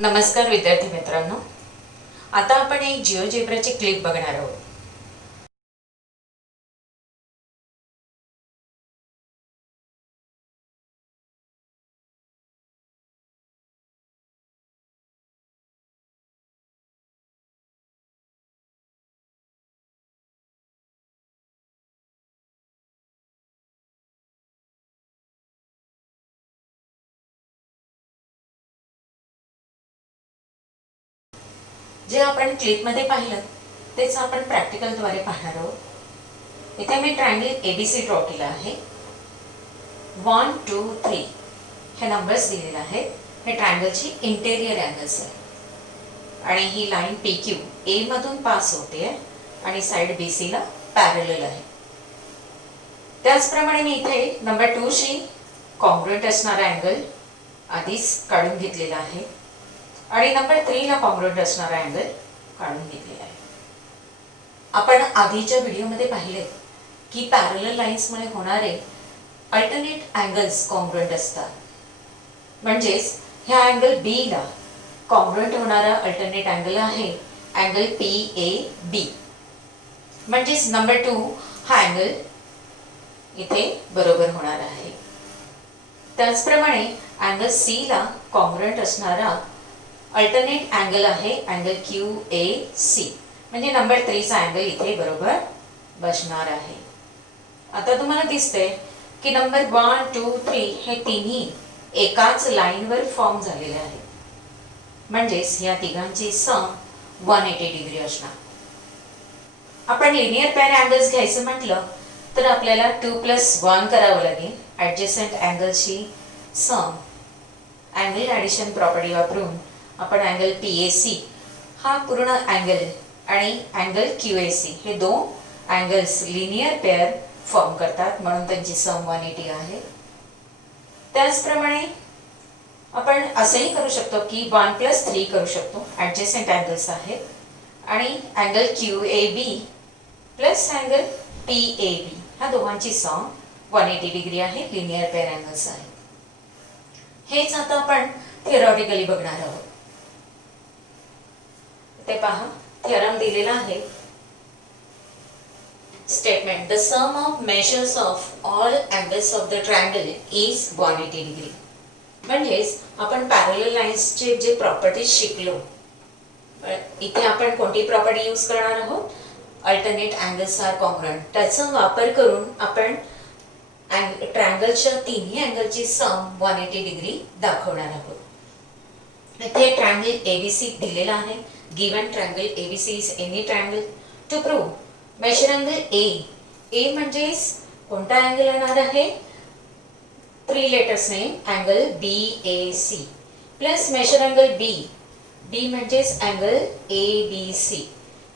नमस्कार विद्यार्थी मित्रांनो, आता आपण एक जिओजेब्राची क्लिप बघणार आहोत. जे आपण क्लिपमध्ये पाहिलं तेच आपण प्रॅक्टिकलद्वारे पाहणार आहोत. इथे मी ट्रायंगल ABC ड्रॉ केला आहे. 1, 2, 3 हे नंबर्स दिलेले आहेत. हे ट्रायंगलची इंटेरियर अँगल्स आहे आणि ही लाईन PQ A मधून पास होते आणि साइड BC ला पॅरलल आहे. त्याचप्रमाणे मी इथे नंबर 2 शी कॉन्ग्रुएंट असणारा अँगल आधीच काढून घेतलेला आहे आणि नंबर 3 ला कॉन्ग्रुएंट असणारा अँगल काढून घेतलेला आहे. आपण आधीच्या व्हिडिओमध्ये पाहिले की पॅरलल लाईन्समुळे होणारे अल्टरनेट अँगल्स कॉन्ग्रुएंट असतात. म्हणजेच ह्या अँगल B ला कॉन्ग्रुएंट होणारा अल्टरनेट अँगल आहे अँगल PAB. म्हणजेच नंबर 2 हा अँगल इथे बरोबर होणार आहे. त्याचप्रमाणे अँगल C ला कॉन्ग्रुएंट असणारा अल्टरनेट अँगल आहे अँगल QAC. म्हणजे नंबर 3 चा अँगल इथे बरोबर बसणार आहे. आता तुम्हाला दिसते की नंबर 1, 2, 3 हे तिन्ही एकाच लाईनवर फॉर्म झालेले आहेत. म्हणजेच या तिघांची सम 180 डिग्री असणार. आपण लिनियर पेअर अँगल्स घ्यायचं म्हटलं तर आपल्याला 2+1 करावं लागेल. ॲडजसंट अँगलची सम अँगल ॲडिशन प्रॉपर्टी वापरून आपण अँगल PAC हा पूर्ण अँगल आणि अँगल QAC हे दोन अँगल्स लिनियर पेअर फॉर्म करतात, म्हणून त्यांची सम 180 आहे. त्याचप्रमाणे आपण असंही करू शकतो की 1+3 करू शकतो. ॲडजसंट अँगल्स आहेत आणि angle QAB plus angle PAB ह्या दोघांची सम 180 डिग्री आहे. लिनियर पेअर अँगल्स आहे. हेच आता आपण थिअरॉटिकली बघणार आहोत. ते पहा, थिअरम दिलेला आहे. Statement: the sum of measures of all angles of the triangle is 180 degree. म्हणजेच आपण पॅरलल लाईन्सचे जे प्रॉपर्टीज शिकलो, इथे आपण कोणती प्रॉपर्टी यूज करणार आहोत? Alternate angles are congruent. त्याचा वापर करून आपण ट्रायंगलच्या तिन्ही अँगलची सम 180 डिग्री दाखवणार आहोत. इथे ट्रायंगल ABC दिलेला आहे. Given triangle ABC is any triangle. To prove, measure angle A म्हणजेच कोणता अँगल येणार आहे? 3 letters name angle BAC plus measure angle B म्हणजेच angle ABC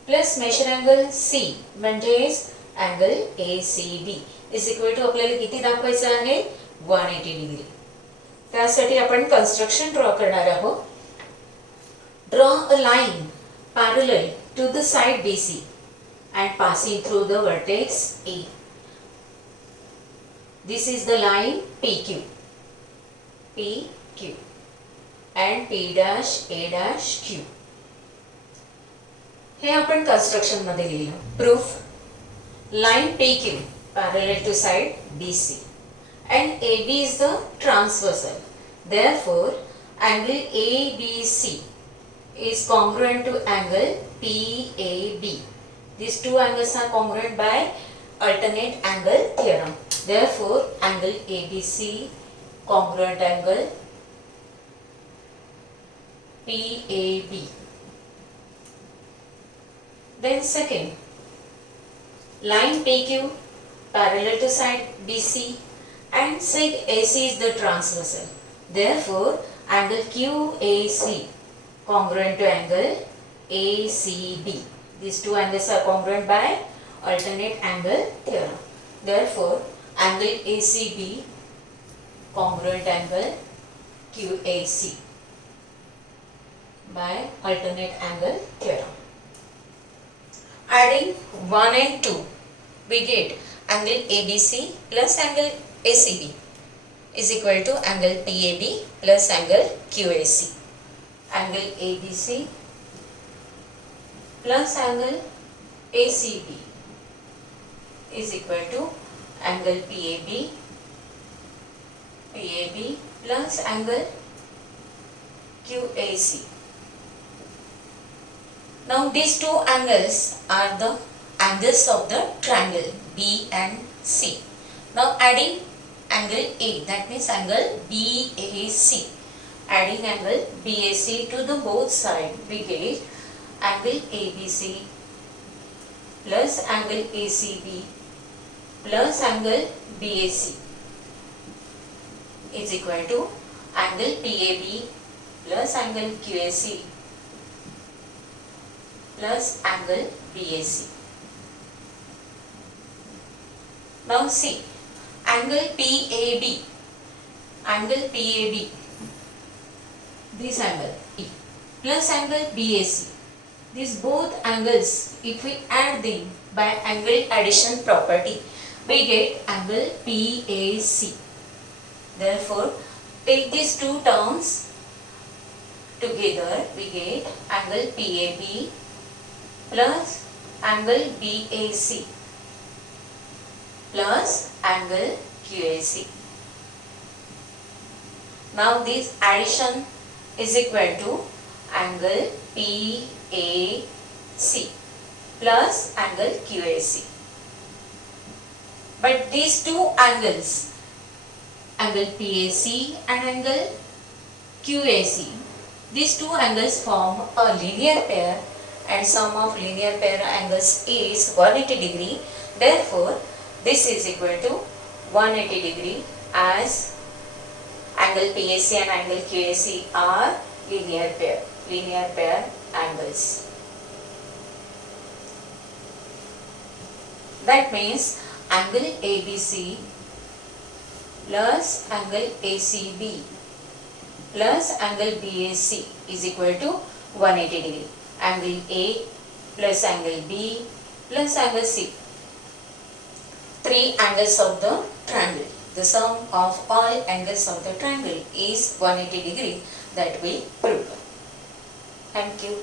plus measure angle C म्हणजेच angle ACB is equal to आपल्याला किती दाखवायचं आहे? 180 डिग्री. त्यासाठी आपण कन्स्ट्रक्शन ड्रॉ करणार आहोत. Draw a line parallel to the side BC and passing through the vertex A. This is the line PQ and P', A', Q. हे आपण कन्स्ट्रक्शन मध्ये लिहिलं. Proof: line PQ parallel to side BC and AB is the transversal. Therefore, angle ABC is congruent to angle PAB. These two angles are congruent by alternate angle theorem. Therefore, angle ABC congruent angle PAB. Then second, line PQ parallel to side BC and seg AC is the transversal. Therefore, angle QAC congruent to angle ACB. These two angles are congruent by alternate angle theorem. Therefore, angle ACB congruent angle QAC by alternate angle theorem. Adding 1 and 2, we get angle ABC plus angle ACB is equal to angle PAB plus angle QAC. angle ABC plus angle ACB is equal to angle PAB plus angle QAC. Now these two angles are the angles of the triangle B and C. Now adding angle A, that means angle BAC. Adding angle BAC to the both sides, we get angle ABC plus angle ACB plus angle BAC is equal to angle PAB plus angle QAC plus angle BAC. Now see, angle PAB, this angle plus angle BAC, these both angles, if we add them by angle addition property, we get angle PAC. Therefore, take these two terms together, we get angle PAB plus angle BAC plus angle QAC. Now this addition is equal to angle PAC plus angle QAC. But these two angles, angle PAC and angle QAC, these two angles form a linear pair and sum of linear pair angles is 180 degree. Therefore, this is equal to 180 degree as angle PAC and angle QAC are linear pair angles. That means angle ABC plus angle ACB plus angle BAC is equal to 180 degree. Angle A plus angle B plus angle C. Three angles of the triangle. The sum of all angles of the triangle is 180 degree, that we prove. Thank you.